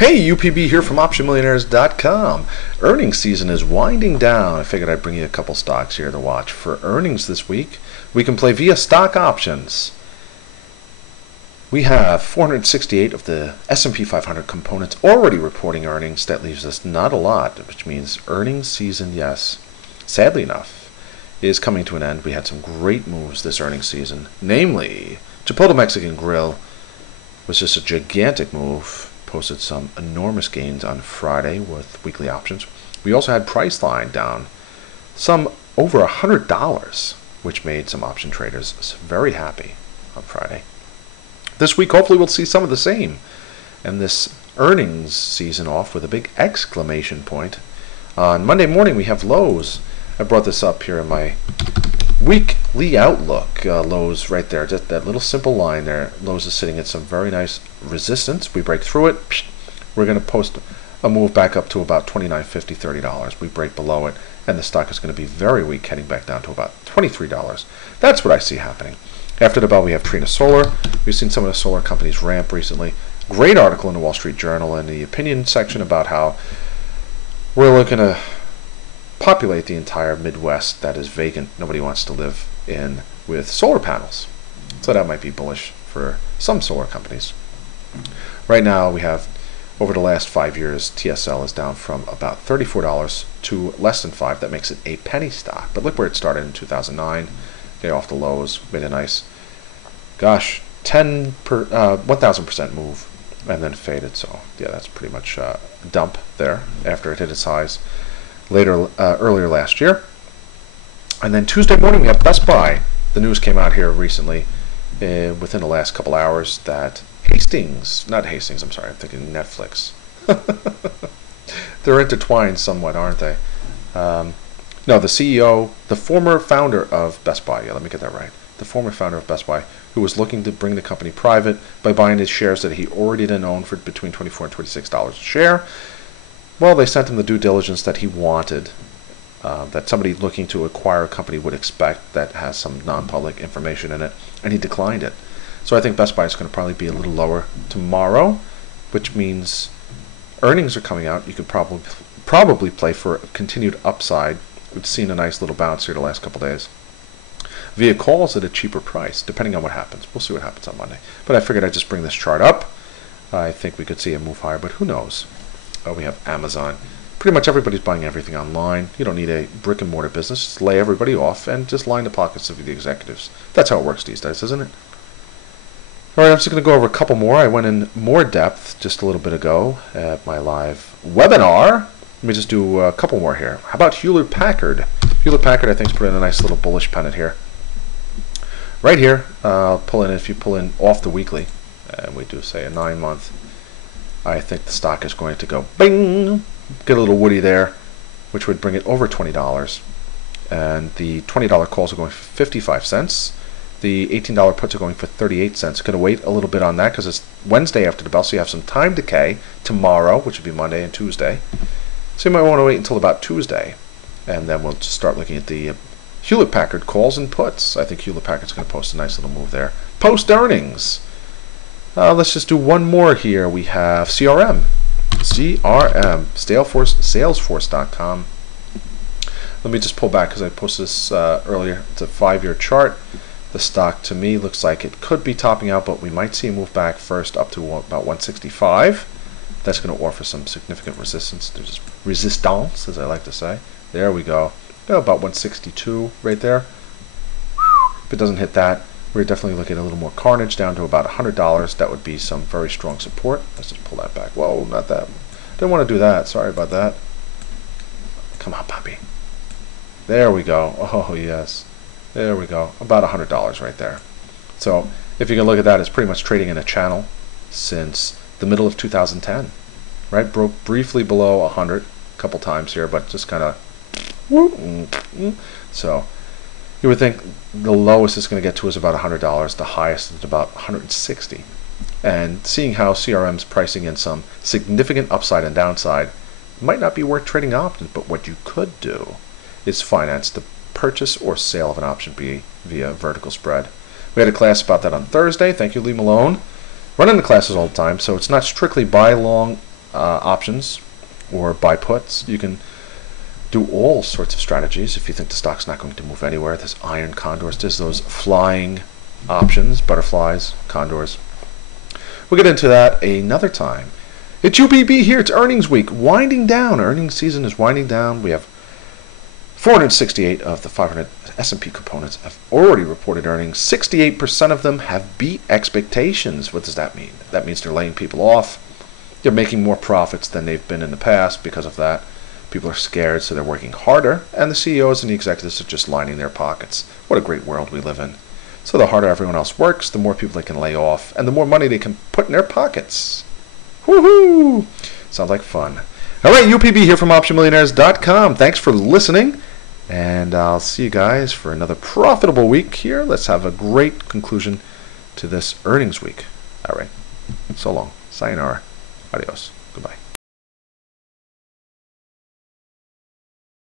Hey, UPB here from OptionMillionaires.com. Earnings season is winding down. I figured I'd bring you a couple stocks here to watch. For earnings this week, we can play via stock options. We have 468 of the S&P 500 components already reporting earnings. That leaves us not a lot, which means earnings season, yes, sadly enough, is coming to an end. We had some great moves this earnings season, namely Chipotle Mexican Grill was just a gigantic move. Posted some enormous gains on Friday with weekly options. We also had Priceline down some over $100, which made some option traders very happy on Friday. This week, hopefully, we'll see some of the same. And this earnings season off with a big exclamation point. On Monday morning, we have Lowe's. I brought this up here in my weekly outlook. Lowe's right there, just that little simple line there. Lowe's is sitting at some very nice resistance. We break through it. We're going to post a move back up to about $29.50, $30. We break below it, and the stock is going to be very weak, heading back down to about $23. That's what I see happening. After the bell, we have Trina Solar. We've seen some of the solar companies ramp recently. Great article in the Wall Street Journal in the opinion section about how we're looking to populate the entire Midwest that is vacant. Nobody wants to live in with solar panels. So that might be bullish for some solar companies. Right now we have, over the last 5 years, TSL is down from about $34 to less than $5. That makes it a penny stock. But look where it started in 2009. Get off the lows, made a nice, 1,000% move, and then faded. So yeah, that's pretty much a dump there after it hit its highs earlier last year. And then Tuesday morning we have Best Buy. The news came out here recently, within the last couple hours, that I'm thinking Netflix. They're intertwined somewhat, aren't they? No, the CEO, the former founder of Best Buy, let me get that right, the former founder of Best Buy, who was looking to bring the company private by buying his shares that he already didn't own for between $24 and $26 a share. Well, they sent him the due diligence that he wanted, that somebody looking to acquire a company would expect that has some non-public information in it, and he declined it. So I think Best Buy is going to probably be a little lower tomorrow, which means earnings are coming out. You could probably play for a continued upside. We've seen a nice little bounce here the last couple days via calls at a cheaper price, depending on what happens. We'll see what happens on Monday. But I figured I'd just bring this chart up. I think we could see a move higher, but who knows? We have Amazon. Pretty much everybody's buying everything online. You don't need a brick and mortar business. Just lay everybody off and just line the pockets of the executives. That's how it works these days, isn't it? All right, I'm just going to go over a couple more. I went in more depth just a little bit ago at my live webinar. Let me just do a couple more here. How about Hewlett-Packard? Hewlett-Packard, I think, is putting in a nice little bullish pennant here. Right here, if you pull in off the weekly, and we do say a 9-month, I think the stock is going to go bing, get a little woody there, which would bring it over $20. And the $20 calls are going for 55 cents. The $18 puts are going for 38 cents. Going to wait a little bit on that because it's Wednesday after the bell, so you have some time decay tomorrow, which would be Monday and Tuesday. So you might want to wait until about Tuesday, and then we'll just start looking at the Hewlett-Packard calls and puts. I think Hewlett-Packard's going to post a nice little move there. Post earnings. Let's just do one more here. We have CRM. Salesforce.com. Let me just pull back because I posted this earlier. It's a 5-year chart. The stock to me looks like it could be topping out, but we might see a move back first up to about 165. That's going to offer some significant resistance. There's resistance, as I like to say. There we go. About 162 right there. If it doesn't hit that, we're definitely looking at a little more carnage down to about $100. That would be some very strong support. Let's just pull that back. Whoa, not that. Didn't want to do that. Sorry about that. Come on, puppy. There we go. Oh, yes. There we go. About $100 right there. So if you can look at that, it's pretty much trading in a channel since the middle of 2010. Right? Broke briefly below 100 a couple times here, but just kind of so you would think the lowest it's going to get to is about $100. The highest is about $160. And seeing how CRM's pricing in some significant upside and downside might not be worth trading options, but what you could do is finance the purchase or sale of an option via vertical spread. We had a class about that on Thursday. Thank you, Lee Malone. Running the classes all the time, so it's not strictly buy long options or buy puts. You can do all sorts of strategies if you think the stock's not going to move anywhere. There's iron condors, there's those flying options, butterflies, condors. We'll get into that another time. It's UPB here. It's earnings week, winding down. Earnings season is winding down. We have 468 of the 500 S&P components have already reported earnings. 68% of them have beat expectations. What does that mean? That means they're laying people off. They're making more profits than they've been in the past because of that. People are scared, so they're working harder, and the CEOs and the executives are just lining their pockets. What a great world we live in. So the harder everyone else works, the more people they can lay off, and the more money they can put in their pockets. Woohoo! Sounds like fun. All right, UPB here from OptionMillionaires.com. Thanks for listening, and I'll see you guys for another profitable week here. Let's have a great conclusion to this earnings week. All right, so long. Sayonara. Adios. Goodbye.